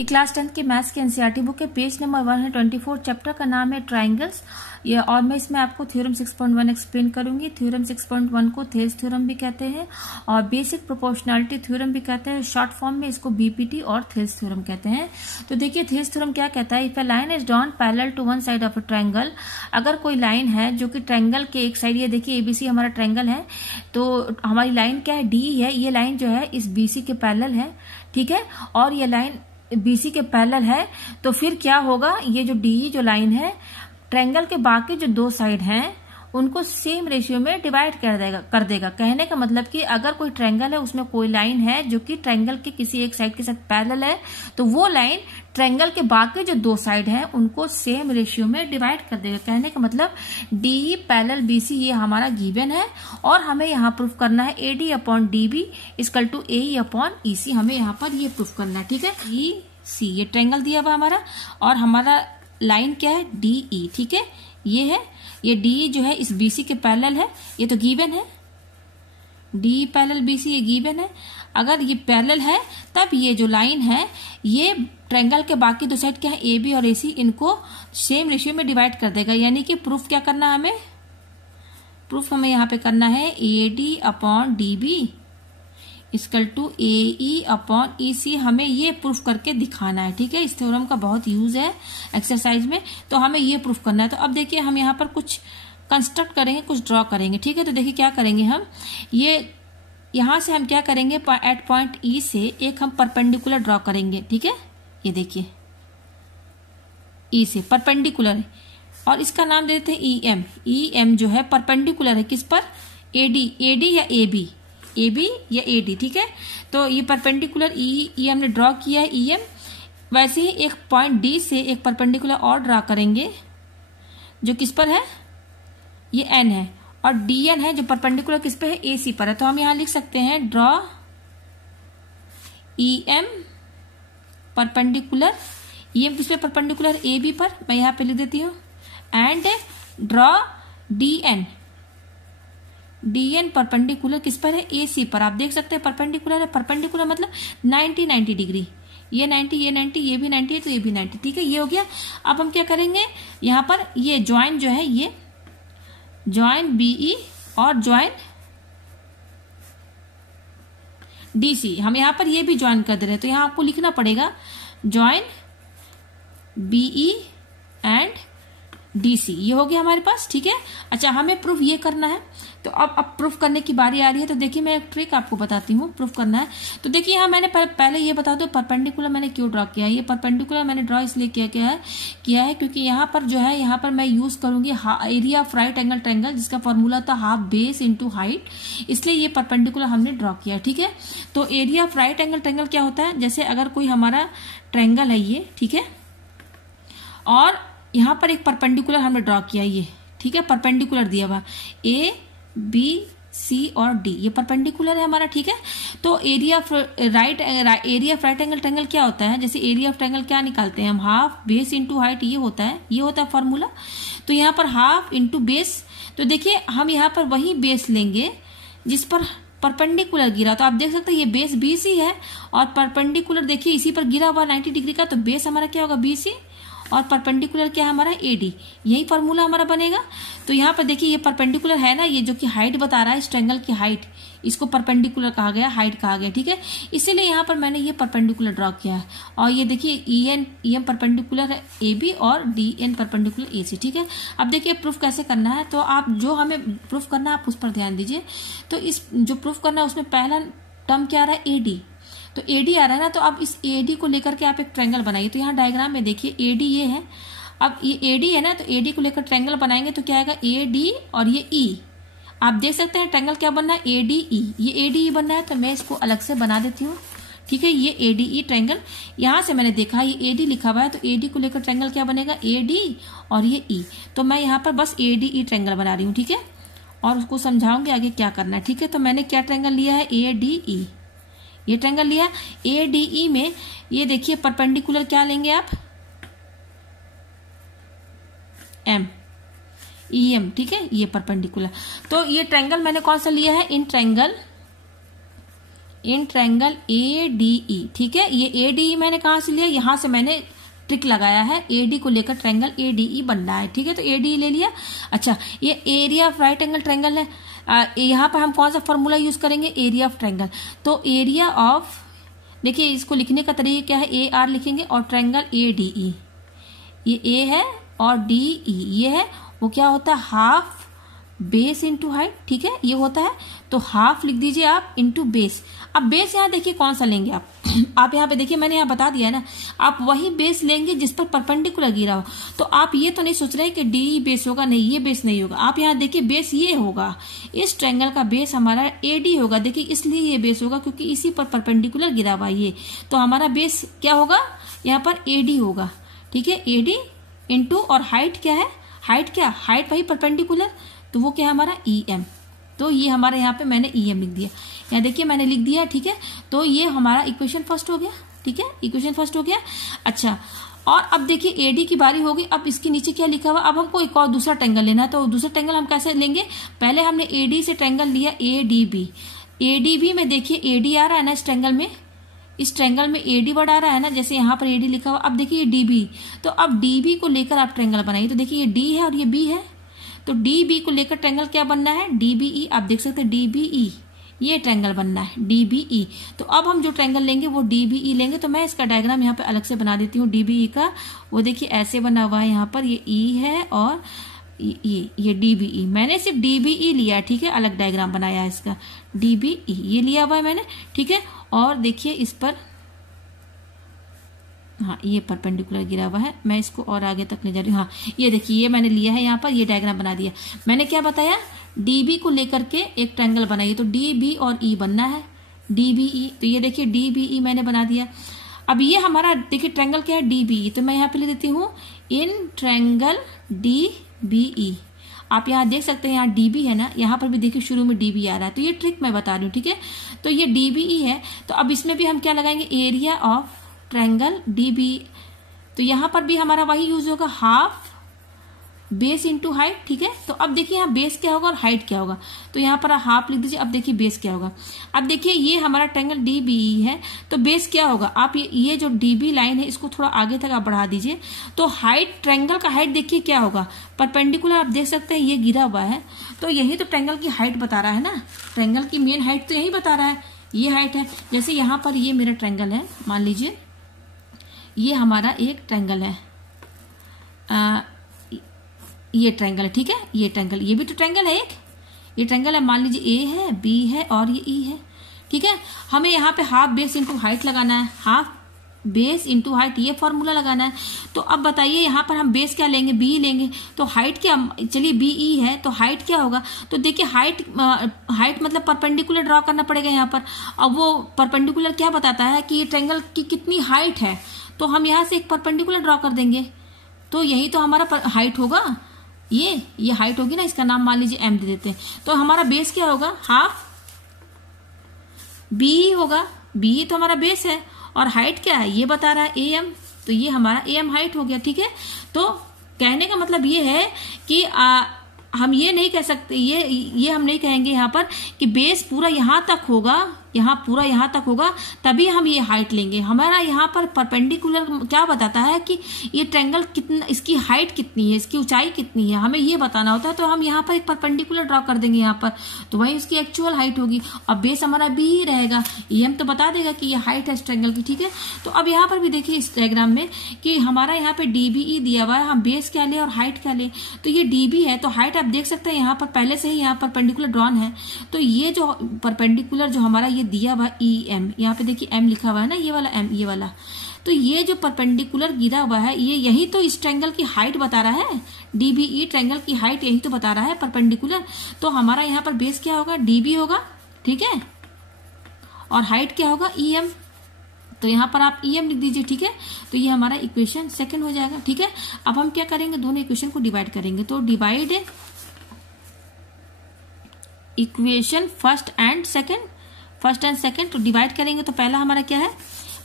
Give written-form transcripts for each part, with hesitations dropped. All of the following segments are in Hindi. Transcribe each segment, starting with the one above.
ये क्लास 10 के मैथ्स के एनसीईआरटी बुक के पेज नंबर 124 चैप्टर का नाम है ट्राइंगल्स। ये और मैं इसमें आपको थ्योरम 6.1 एक्सप्लेन करूंगी। थ्योरम 6.1 को थेल्स थ्योरम भी कहते हैं और बेसिक प्रोपोर्शनैलिटी थ्योरम भी कहते हैं। शॉर्ट फॉर्म में इसको बीपीटी और थेल्स थ्योरम कहते हैं। तो देखिए थेल्स थ्योरम क्या कहता है, if a line is drawn parallel to one side of a triangle, अगर कोई लाइन है जो कि ट्रायंगल के एक साइड, ये देखिए एबीसी हमारा ट्रायंगल है, तो हमारी लाइन क्या है, डी है। ये लाइन जो है इस बीसी के पैरेलल है, ठीक है, और ये लाइन बीसी के पैरेलल है। तो फिर क्या होगा, ये जो डी जो लाइन है ट्रायंगल के बाकी जो दो साइड हैं उनको सेम रेशियो में डिवाइड कर देगा। कहने का मतलब कि अगर कोई ट्रायंगल है उसमें कोई लाइन है जो कि ट्रायंगल के किसी एक साइड के साथ पैरेलल है, तो वो लाइन ट्रायंगल के बाकी जो दो साइड हैं उनको सेम रेशियो में डिवाइड कर देगा। कहने का मतलब डी पैरेलल बीसी ये हमारा गिवन है और हमें यहाँ प्रूफ करना है AD upon DB equal to AE upon EC. हमें यहाँ पर ये प्रूफ करना है, ठीक है। ई सी ये ट्रायंगल दिया हुआ हमारा और हमारा लाइन क्या है डीई, ठीक है, ये है। ये डी जो है इस बीसी के पैरेलल है, ये तो गिवन है, डी पैरेलल बीसी ये गिवन है। अगर ये पैरेलल है तब ये जो लाइन है ये ट्रायंगल के बाकी दो साइड क्या है ए बी और ए सी, इनको सेम रेशियो में डिवाइड कर देगा। यानी कि प्रूफ क्या करना है हमें, प्रूफ हमें यहाँ पे करना है A D upon D B equal to A E upon E C. हमें ये प्रूफ करके दिखाना है, ठीक है। इस थ्योरम का बहुत यूज है एक्सरसाइज में, तो हमें ये प्रूफ करना है। तो अब देखिए हम यहाँ पर कुछ कंस्ट्रक्ट करेंगे, कुछ ड्रॉ करेंगे, ठीक है। तो देखिए क्या करेंगे हम, ये यहाँ से हम क्या करेंगे, एट पॉइंट ई से एक हम परपेंडिकुलर ड्रॉ करेंगे, ठीक है। ये देखिए ई से परपेंडिकुलर है और इसका नाम दे देते हैं ई एम। ई एम जो है परपेंडिकुलर है किस पर, एडी, एडी या ए बी, ए बी या ए डी, ठीक है। तो ये परपेंडिकुलर ई हमने ड्रॉ किया है ई एम। वैसे ही एक पॉइंट डी से एक परपेंडिकुलर और ड्रॉ करेंगे जो किस पर है, ये एन है, और डी एन है जो परपेंडिकुलर किस पे है, ए सी पर है। तो हम यहां लिख सकते हैं draw E M perpendicular, E M किस पे परपेंडिकुलर, ए बी पर। मैं यहां पे लिख देती हूं and draw D N, D N perpendicular किस पर है, ए सी पर। आप देख सकते हैं परपेंडिकुलर है, परपेंडिकुलर मतलब 90 डिग्री, ये 90, ये 90, ये भी 90 है तो ये भी 90, ठीक है। ये हो गया। अब हम क्या करेंगे, यहाँ पर ये ज्वाइन जो है, ये ज्वाइन बीई और ज्वाइन डीसी, हम यहाँ पर ये भी ज्वाइन कर दे रहे हैं। तो यहाँ आपको लिखना पड़ेगा ज्वाइन बीई एंड डीसी, ये हो गया हमारे पास, ठीक है। अच्छा हमें प्रूफ ये करना है, तो अब प्रूफ करने की बारी आ रही है। तो देखिए मैं एक ट्रिक आपको बताती हूँ, प्रूफ करना है। तो देखिए यहाँ मैंने पहले ये बता दो परपेंडिकुलर मैंने क्यों ड्रॉ किया है। ये परपेंडिकुलर मैंने ड्रॉ इसलिए किया है क्योंकि यहाँ पर जो है, यहाँ पर मैं यूज करूंगी area of right angle triangle, जिसका फॉर्मूला था हाफ बेस इंटू हाइट, इसलिए ये परपेंडिकुलर हमने ड्रॉ किया, ठीक है। तो area of right angle triangle क्या होता है, जैसे अगर कोई हमारा ट्रायंगल है ये, ठीक है, और यहाँ पर एक परपेंडिकुलर हमने ड्रॉ किया ये, ठीक है, परपेंडिकुलर दिया हुआ ए बी सी और डी, ये परपेंडिकुलर है हमारा, ठीक है। तो area of right angle triangle क्या होता है, जैसे एरिया ऑफ ट्रायंगल क्या निकालते हैं हम, हाफ बेस इंटू हाइट, ये होता है फॉर्मूला। तो यहाँ पर हाफ इंटू बेस, तो देखिए हम यहाँ पर वही बेस लेंगे जिस पर परपेंडिकुलर गिरा। तो आप देख सकते हैं ये बेस बीसी है और परपेंडिकुलर देखिए इसी पर गिरा हुआ 90 डिग्री का, तो बेस हमारा क्या होगा बीसी और परपेंडिकुलर क्या है हमारा एडी, यही फॉर्मूला हमारा बनेगा। तो यहाँ पर देखिए ये परपेंडिकुलर है ना, ये जो कि हाइट बता रहा है इस ट्रायंगल की हाइट, इसको परपेंडिकुलर कहा गया, हाइट कहा गया, ठीक है। इसीलिए यहाँ पर मैंने ये परपेंडिकुलर ड्रॉ किया है। और ये देखिए ई एम परपेंडिकुलर है ए बी और डी एन परपेंडिकुलर ए सी, ठीक है। अब देखिए प्रूफ कैसे करना है, तो आप जो हमें प्रूफ करना है आप उस पर ध्यान दीजिए। तो इस जो प्रूफ करना है उसमें पहला टर्म क्या आ रहा है, एडी, तो एडी आ रहा है ना, तो अब इस एडी को लेकर के आप एक ट्रायंगल बनाइए। तो यहाँ डायग्राम में देखिए एडी ये है, अब ये एडी है ना, तो एडी को लेकर ट्रायंगल बनाएंगे तो क्या आएगा, एडी और ये ई। आप देख सकते हैं ट्रायंगल क्या बनना है, एडी ई, ये एडी ई बनना है। तो मैं इसको अलग से बना देती हूँ, ठीक है। ये एडी ई ट्रायंगल, यहाँ से मैंने देखा ये एडी लिखा हुआ है, तो एडी को लेकर ट्रायंगल क्या बनेगा, एडी और ये ई। तो मैं यहाँ पर बस एडी ई ट्रायंगल बना रही हूँ, ठीक है, और उसको समझाऊंगी आगे क्या करना है, ठीक है। तो मैंने क्या ट्रायंगल लिया है, ए डी ई, ये ट्रायंगल लिया। ए डी ई में ये देखिए परपेंडिकुलर क्या लेंगे आप, एम ई एम, ठीक है, ये परपेंडिकुलर। तो ये ट्रायंगल मैंने कौन सा लिया है, in triangle in triangle ADE, ठीक है। ये ADE मैंने कहाँ से लिया, यहां से मैंने ट्रिक लगाया है, AD को लेकर ट्रायंगल ADE बन रहा है, ठीक है। तो ADE ले लिया। अच्छा, ये area of right angle triangle है। यहाँ पर हम कौन सा फॉर्मूला यूज करेंगे, एरिया ऑफ ट्रायंगल। तो एरिया ऑफ, देखिए इसको लिखने का तरीका क्या है, AR लिखेंगे और ट्रायंगल ADE, ये A है और DE ये है, वो क्या होता है, हाफ बेस इंटू हाइट, ठीक है, ये होता है। तो हाफ लिख दीजिए आप इंटू बेस। अब बेस यहाँ देखिए कौन सा लेंगे आप यहाँ पे देखिए मैंने यहाँ बता दिया है ना, आप वही बेस लेंगे जिस पर परपेंडिकुलर गिरा हो। तो आप ये तो नहीं सोच रहे कि DE बेस होगा, नहीं, ये बेस नहीं होगा। आप यहाँ देखिए बेस ये होगा, इस ट्रायंगल का बेस हमारा AD होगा। देखिए इसलिए ये बेस होगा क्योंकि इसी पर परपेंडिकुलर गिरा हुआ ये, तो हमारा बेस क्या होगा, यहाँ पर AD होगा, ठीक है। AD इंटू, और हाइट क्या है, हाइट वही परपेंडिकुलर, तो वो क्या है हमारा EM। तो ये हमारे यहाँ पे मैंने EM लिख दिया, यहाँ देखिए मैंने लिख दिया, ठीक है। तो ये हमारा इक्वेशन फर्स्ट हो गया, ठीक है, इक्वेशन फर्स्ट हो गया। अच्छा, और अब देखिए AD की बारी होगी। अब इसके नीचे क्या लिखा हुआ, अब हमको एक और दूसरा ट्रायंगल लेना है। तो दूसरा ट्रायंगल हम कैसे लेंगे, पहले हमने AD से ट्रायंगल लिया ADB। ADB में देखिए AD आ रहा है ना इस ट्रायंगल में, इस ट्रायंगल में AD वर्ड आ रहा है ना, जैसे यहाँ पर AD लिखा हुआ। अब देखिए DB, तो अब DB को लेकर आप ट्रायंगल बनाइए। तो देखिए ये D है और ये B है, तो DB को लेकर ट्रायंगल क्या बनना है, DBE। आप देख सकते हैं DBE, ये ट्रायंगल बनना है DBE। तो अब हम जो ट्रायंगल लेंगे वो DBE लेंगे। तो मैं इसका डायग्राम यहाँ पे अलग से बना देती हूँ DBE का। वो देखिए ऐसे बना हुआ है, यहाँ पर ये E है और ये DBE। मैंने सिर्फ DBE लिया, ठीक है, अलग डायग्राम बनाया है इसका, DBE ये लिया हुआ है मैंने, ठीक है। और देखिए इस पर, हाँ ये परपेंडिकुलर गिरा हुआ है, मैं इसको और आगे तक ले जा रही हूँ। हाँ ये देखिए ये मैंने लिया है, यहाँ पर ये डायग्राम बना दिया। मैंने क्या बताया, DB को लेकर के एक ट्रायंगल बनाइए। तो DB और E बनना है, DBE। तो ये देखिए DBE मैंने बना दिया। अब ये हमारा देखिए ट्रायंगल क्या है, DBE। तो मैं यहाँ पे ले देती हूँ इन ट्रायंगल DBE। आप यहाँ देख सकते हैं, यहाँ DB है ना, यहाँ पर भी देखिए शुरू में DB आ रहा है। तो ये ट्रिक मैं बता रही हूँ, ठीक है। तो ये DBE है, तो अब इसमें भी हम क्या लगाएंगे, एरिया ऑफ ट्रायंगल DB। तो यहां पर भी हमारा वही यूज होगा, हाफ बेस इंटू हाइट, ठीक है। तो अब देखिए यहाँ बेस क्या होगा और हाइट क्या होगा, तो यहाँ पर हाफ लिख दीजिए। अब देखिए बेस क्या होगा, अब देखिए ये हमारा ट्रायंगल DBE है, तो बेस क्या होगा, आप ये जो DB लाइन है इसको थोड़ा आगे तक आप बढ़ा दीजिए। तो हाइट, ट्रायंगल का हाइट देखिए क्या होगा, परपेंडिकुलर। आप देख सकते हैं ये गिरा हुआ है, तो यही तो ट्रायंगल की हाइट बता रहा है ना, ट्रायंगल की मेन हाइट तो यही बता रहा है, ये हाइट है। जैसे यहाँ पर ये मेरा ट्रायंगल है, मान लीजिए ये हमारा एक ट्रायंगल है, ये ट्रायंगल है, ठीक है, ये ट्रायंगल, ये भी तो ट्रायंगल है एक, ये ट्रायंगल है, मान लीजिए A है, B है और ये E है, ठीक है। हमें यहाँ पे हाफ बेस इंटू हाइट लगाना है, हाफ बेस इंटू हाइट, ये फॉर्मूला लगाना है। तो अब बताइए यहाँ पर हम बेस क्या लेंगे, B लेंगे। तो हाइट क्या, चलिए BE है, तो हाइट क्या होगा। तो देखिए हाइट मतलब परपेंडिकुलर ड्रॉ करना पड़ेगा यहाँ पर। अब वो परपेंडिकुलर क्या बताता है कि ये ट्रायंगल की कितनी हाइट है, तो हम यहाँ से एक परपेंडिकुलर ड्रॉ कर देंगे। तो यही तो हमारा हाइट होगा, ये हाइट होगी ना, इसका नाम मान लीजिए M दे देते हैं। तो हमारा बेस क्या होगा, हाफ BE होगा, BE तो हमारा बेस है, और हाइट क्या है ये बता रहा है AM, तो ये हमारा AM हाइट हो गया, ठीक है। तो कहने का मतलब ये है कि हम ये नहीं कह सकते, ये हम नहीं कहेंगे यहाँ पर कि बेस पूरा यहाँ तक होगा, पूरा यहाँ तक होगा तभी हम ये हाइट लेंगे। हमारा यहाँ पर परपेंडिकुलर क्या बताता है कि ये ट्रायंगल कितना, इसकी हाइट कितनी है, इसकी ऊंचाई कितनी है, हमें ये बताना होता है। तो हम यहाँ पर एक परपेंडिकुलर ड्रॉ कर देंगे यहाँ पर, तो वही उसकी एक्चुअल हाइट होगी। और बेस हमारा B ही रहेगा, ये हम तो बता देगा कि ये हाइट है इस ट्रायंगल की, ठीक है। तो अब यहाँ पर भी देखिए इस डायग्राम में कि हमारा यहाँ पे DBE दिया हुआ है, हम बेस क्या ले और हाइट क्या ले। तो ये DB है, तो हाइट आप देख सकते हैं यहाँ पर पहले से ही यहाँ परपेंडिकुलर ड्रॉन है। तो ये जो परपेंडिकुलर जो हमारा ये दिया हुआ EM, यहाँ पे देखिए M लिखा हुआ है ना, ये वाला M, ये वाला। तो ये जो परपेंडिकुलर गिरा हुआ है, ये यही तो इस ट्रायंगल की हाइट बता रहा है, DBE ट्रायंगल की हाइट यही तो बता रहा है परपेंडिकुलर। तो हमारा यहाँ पर बेस क्या होगा, DB होगा, ठीक है, और हाइट क्या होगा, EM। तो यहाँ पर आप EM लिख दीजिए, ठीक है। तो ये हमारा इक्वेशन सेकंड हो जाएगा, ठीक है। अब हम क्या करेंगे, दोनों इक्वेशन को डिवाइड करेंगे। तो divide equation first and second, तो डिवाइड करेंगे। तो पहला हमारा क्या है,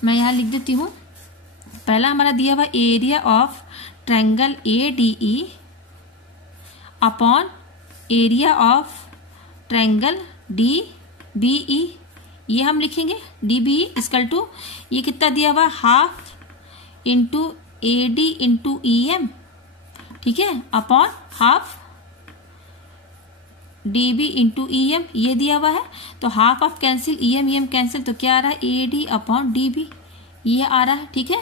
मैं यहाँ लिख देती हूँ, पहला हमारा दिया हुआ area of triangle ADE upon area of triangle DBE, ये हम लिखेंगे DBE इक्वल टू ये कितना दिया हुआ, half into AD into EM, ठीक है, upon half DB into EM ये दिया हुआ है। तो half of cancel, EM cancel, तो क्या आ रहा है, AD अपॉन DB ये आ रहा है, ठीक है।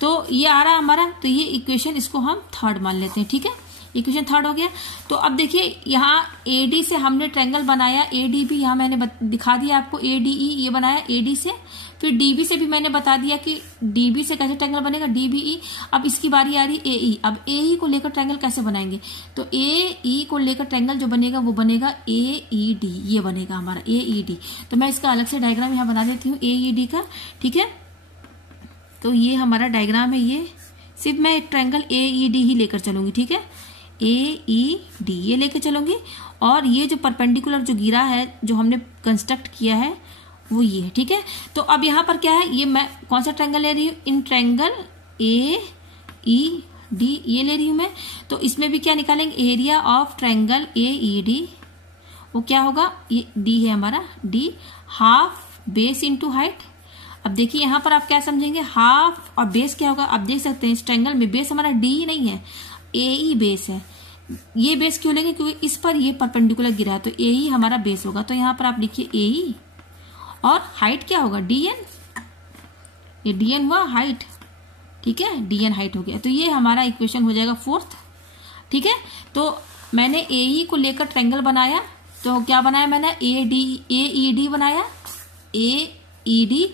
तो ये आ रहा है हमारा, तो ये इक्वेशन इसको हम थर्ड मान लेते हैं, ठीक है, इक्वेशन थर्ड हो गया। तो अब देखिए यहाँ AD से हमने ट्रायंगल बनाया, ADB यहाँ मैंने दिखा दिया आपको, ADE ये बनाया AD से, फिर DB से भी मैंने बता दिया कि DB से कैसे ट्रायंगल बनेगा, DBE। अब इसकी बारी आ रही AE। अब AE को लेकर ट्रायंगल कैसे बनाएंगे, तो AE को लेकर ट्रायंगल जो बनेगा वो बनेगा AED, ये बनेगा हमारा AED। तो मैं इसका अलग से डायग्राम यहाँ बना देती हूँ AED का, ठीक है। तो ये हमारा डायग्राम है, ये सिर्फ मैं ट्रायंगल AED ही लेकर चलूंगी, ठीक है, AED ये लेकर चलूंगी। और ये जो परपेंडिकुलर जो गिरा है, जो हमने कंस्ट्रक्ट किया है, वो ये है, ठीक है। तो अब यहाँ पर क्या है, ये मैं कौन सा ट्रायंगल ले रही हूँ, इन ट्रायंगल AED ये ले रही हूं मैं। तो इसमें भी क्या निकालेंगे, एरिया ऑफ ट्रायंगल AED, वो क्या होगा, ये D है हमारा, D half base into height. अब देखिए यहाँ पर आप क्या समझेंगे, हाफ और बेस क्या होगा, आप देख सकते हैं इस ट्रायंगल में बेस हमारा D नहीं है, AE बेस है। ये बेस क्यों लेंगे, क्योंकि इस पर ये परपेंडिकुलर गिरा है, तो AE हमारा बेस होगा। तो यहाँ पर आप लिखिए AE, और हाइट क्या होगा DN, ये DN हुआ हाइट, ठीक है, DN हाइट हो गया। तो ये हमारा इक्वेशन हो जाएगा फोर्थ, ठीक है। तो मैंने AE को लेकर ट्रायंगल बनाया, तो क्या बनाया मैंने, AED बनाया, AED।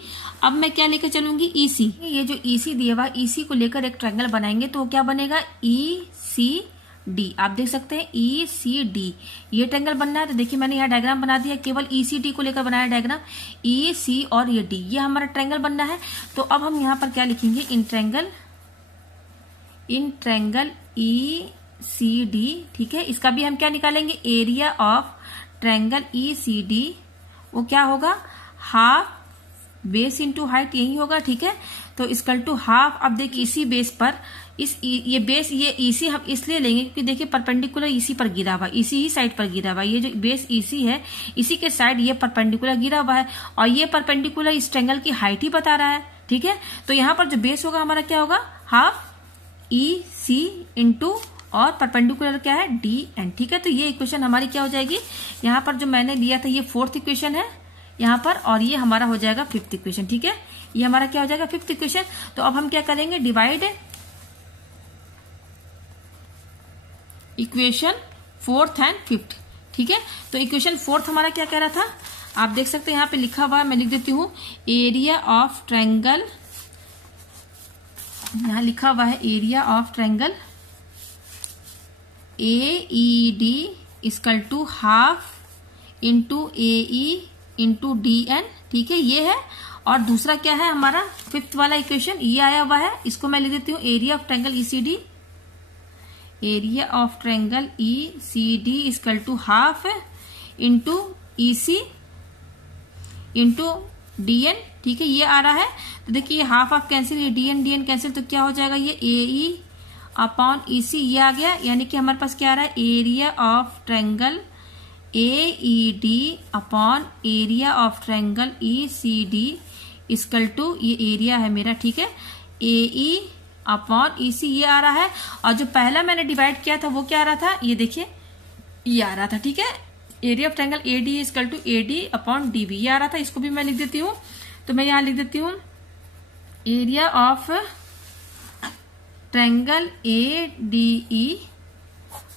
अब मैं क्या लेकर चलूंगी, EC, ये जो EC दिया हुआ, EC को लेकर एक ट्रायंगल बनाएंगे तो क्या बनेगा, ECD। आप देख सकते हैं ECD, ये ट्रायंगल बनना है। तो देखिए मैंने यहाँ डायग्राम बना दिया, केवल ECD को लेकर बनाया डायग्राम, EC और ये D, ये हमारा ट्रायंगल बनना है। तो अब हम यहाँ पर क्या लिखेंगे, इन ट्रायंगल ECD, ठीक है। इसका भी हम क्या निकालेंगे, एरिया ऑफ ट्रायंगल ECD, वो क्या होगा, हाफ बेस इंटू हाइट, यही होगा, ठीक है। तो इक्वल टू हाफ। अब देखिए इसी बेस पर ये बेस, ये EC हम इसलिए लेंगे क्योंकि देखिए परपेंडिकुलर EC पर गिरा हुआ, EC ही साइड पर गिरा हुआ, ये जो बेस EC है, इसी के साइड ये परपेंडिकुलर गिरा हुआ है, और ये परपेंडिकुलर इस ट्रायंगल की हाइट ही बता रहा है, ठीक है। तो यहाँ पर जो बेस होगा हमारा क्या होगा, हाफ EC इंटू और परपेंडिकुलर क्या है, DN, ठीक है। तो ये इक्वेशन हमारी क्या हो जाएगी, यहाँ पर जो मैंने लिया था ये फोर्थ इक्वेशन है यहाँ पर, और ये हमारा हो जाएगा फिफ्थ इक्वेशन, ठीक है। ये हमारा क्या हो जाएगा, फिफ्थ इक्वेशन। तो अब हम क्या करेंगे, divide equation fourth and fifth, ठीक है। तो इक्वेशन फोर्थ हमारा क्या कह रहा था, आप देख सकते हैं यहाँ पे लिखा हुआ है, मैं लिख देती हूँ, एरिया ऑफ ट्रायंगल, यहाँ लिखा हुआ है area of triangle AED equal to half into AE into DN, ठीक है, ये है। और दूसरा क्या है हमारा, फिफ्थ वाला इक्वेशन ये आया हुआ है, इसको मैं लिख देती हूँ, area of triangle ECD, area of triangle ECD equal to half into EC into DN, ठीक है, ये आ रहा है। तो देखिए ये हाफ ऑफ कैंसिल, ये DN कैंसिल, तो क्या हो जाएगा, ये AE अपॉन EC ये आ गया। यानी कि हमारे पास क्या आ रहा है, area of triangle AED upon area of triangle ECD equal to, ये एरिया है मेरा, ठीक है, AE अपॉन EC ये आ रहा है। और जो पहला मैंने डिवाइड किया था वो क्या आ रहा था, ये देखिए ये आ रहा था, ठीक है, area of triangle AD equal to AD upon DB ये आ रहा था। इसको भी मैं लिख देती हूँ, तो मैं यहाँ लिख देती हूँ, area of triangle ADE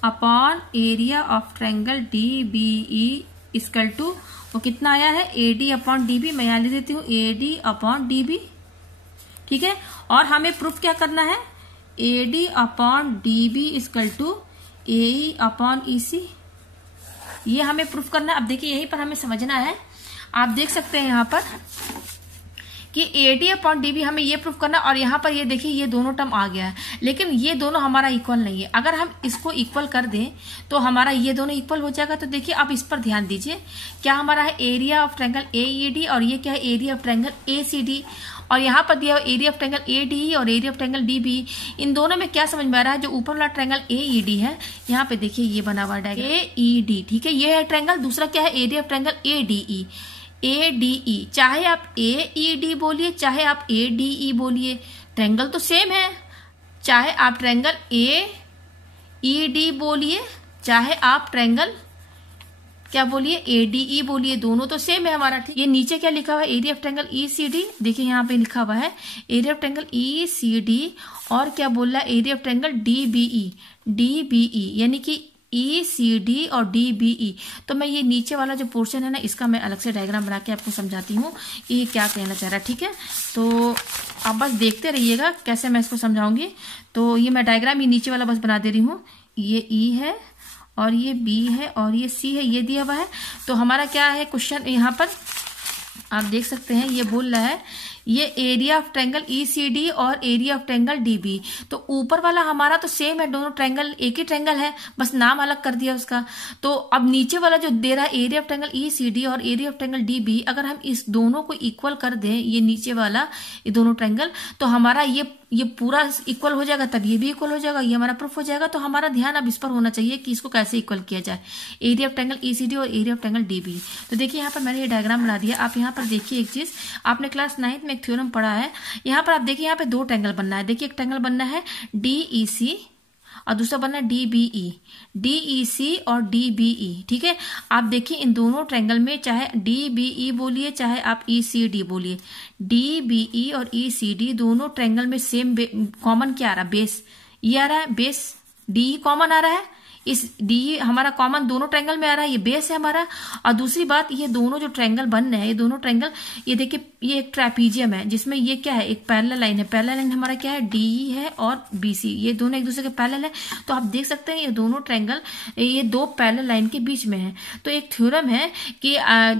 upon area of triangle DBE equal to, वो कितना आया है, AD अपॉन DB, मैं यहाँ लिख देती हूँ AD अपॉन DB, ठीक है। और हमें प्रूफ क्या करना है, AD upon DB equal to AE upon EC, ये हमें प्रूफ करना है। अब देखिए यहीं पर हमें समझना है, आप देख सकते हैं यहाँ पर कि AD अपॉन DB हमें ये प्रूफ करना, और यहाँ पर ये देखिए ये दोनों टर्म आ गया है, लेकिन ये दोनों हमारा इक्वल नहीं है। अगर हम इसको इक्वल कर दें तो हमारा ये दोनों इक्वल हो जाएगा। तो देखिए आप इस पर ध्यान दीजिए, क्या हमारा है, एरिया ऑफ ट्रायंगल AED, और ये क्या है, एरिया ऑफ ट्रायंगल ACD, और यहाँ पर दिया हुआ एरिया ऑफ ट्रायंगल ADE और एरिया ऑफ ट्रायंगल DBE। इन दोनों में क्या समझ में आ रहा है, जो ऊपर वाला ट्रायंगल AED है, यहाँ पे देखिए ये बना हुआ डायग्राम AED, ठीक है, ये है ट्रायंगल। दूसरा क्या है, area of triangle ADE, ADE, चाहे आप AED बोलिए चाहे आप ADE बोलिए, ट्रायंगल तो सेम है। चाहे आप ट्रायंगल AED बोलिए चाहे आप ट्रायंगल क्या बोलिए ADE बोलिए, दोनों तो सेम है हमारा। ठीक, ये नीचे क्या लिखा हुआ है, एरिया ऑफ ट्रायंगल ECD, देखिए यहाँ पे लिखा हुआ है एरिया ऑफ ट्रायंगल ECD, और क्या बोल रहा है एरिया ऑफ ट्रायंगल DBE, यानी कि ECD और DBE। तो मैं ये नीचे वाला जो पोर्शन है ना, इसका मैं अलग से डायग्राम बना के आपको समझाती हूँ कि ये क्या कहना चाह रहा है। ठीक है, तो आप बस देखते रहिएगा कैसे मैं इसको समझाऊंगी। तो ये मैं डायग्राम ये नीचे वाला बस बना दे रही हूँ। ये E है और ये B है और ये C है, ये दिया हुआ है। तो हमारा क्या है क्वेश्चन, यहाँ पर आप देख सकते हैं ये बोल रहा है ये एरिया ऑफ ट्रायंगल ECD और एरिया ऑफ ट्रायंगल DB। तो ऊपर वाला हमारा तो सेम है, दोनों ट्रायंगल एक ही ट्रायंगल है, बस नाम अलग कर दिया उसका। तो अब नीचे वाला जो दे रहा है एरिया ऑफ ट्रायंगल ECD और एरिया ऑफ ट्रायंगल DB, अगर हम इस दोनों को इक्वल कर दें, ये नीचे वाला ये दोनों ट्रायंगल, तो हमारा ये पूरा इक्वल हो जाएगा, तब ये भी इक्वल हो जाएगा, ये हमारा प्रूफ हो जाएगा। तो हमारा ध्यान अब इस पर होना चाहिए कि इसको कैसे इक्वल किया जाए, एरिया ऑफ ट्रायंगल ECD और एरिया ऑफ ट्रायंगल DB। तो देखिए यहाँ पर मैंने ये डायग्राम बना दिया। आप यहाँ पर देखिए एक चीज, आपने क्लास 9th में एक थ्योरम पढ़ा है। यहाँ पर आप देखिए यहाँ पे दो ट्रायंगल बनना है। देखिए एक ट्रायंगल बनना है DEC और दूसरा बनना है DBE, DEC और DBE। ठीक है, आप देखिए इन दोनों ट्रायंगल में चाहे DBE बोलिए चाहे आप ECD बोलिए, DBE और ECD दोनों ट्रायंगल में सेम कॉमन क्या आ रहा है, बेस। ये आ रहा है बेस, DE कॉमन आ रहा है, इस DE हमारा कॉमन दोनों ट्रायंगल में आ रहा है, ये बेस है हमारा। और दूसरी बात, ये दोनों जो ट्रायंगल बन रहे हैं, ये दोनों ट्रायंगल, ये देखिए ये एक ट्रैपीजियम है जिसमें ये क्या है, एक पैरेलल लाइन है। पैरेलल लाइन हमारा क्या है, DE है और BC, ये दोनों एक दूसरे के पैरेलल है। तो आप देख सकते हैं ये दोनों ट्रायंगल ये दो पैरेलल लाइन के बीच में है। तो एक थ्योरम है कि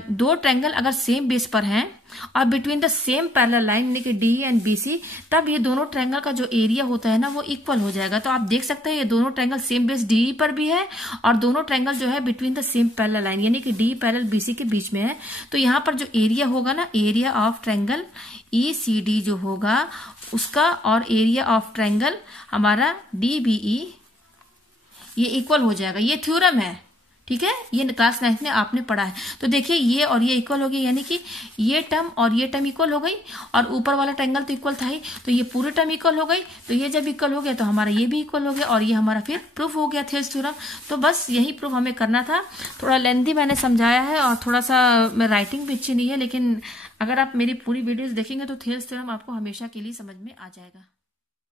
दो ट्रायंगल अगर सेम बेस पर हैं और between the same parallel line यानी कि DE एंड BC, तब ये दोनों ट्रायंगल का जो एरिया होता है ना वो इक्वल हो जाएगा। तो आप देख सकते हैं ये दोनों ट्रायंगल सेम बेस DE पर भी है और दोनों ट्रायंगल जो है between the same parallel line यानी कि DE पैरेलल BC के बीच में है। तो यहाँ पर जो एरिया होगा ना, एरिया ऑफ ट्रायंगल ECD जो होगा उसका और एरिया ऑफ ट्रायंगल हमारा DBE ये इक्वल हो जाएगा। ये थ्योरम है, ठीक है, ये क्लास 9th में आपने पढ़ा है। तो देखिए ये और ये इक्वल हो गई, यानी कि ये टर्म और ये टर्म इक्वल हो गई, और ऊपर वाला ट्रायंगल तो इक्वल था ही, तो ये पूरे टर्म इक्वल हो गई। तो ये जब इक्वल हो गया तो हमारा ये भी इक्वल हो गया और ये हमारा फिर प्रूफ हो गया थियरम्स थ्योरम। तो बस यही प्रूफ हमें करना था। थोड़ा लेंथी मैंने समझाया है और थोड़ा सा राइटिंग भी अच्छी नहीं है, लेकिन अगर आप मेरी पूरी वीडियोज देखेंगे तो थियरम्स थ्योरम आपको हमेशा के लिए समझ में आ जाएगा।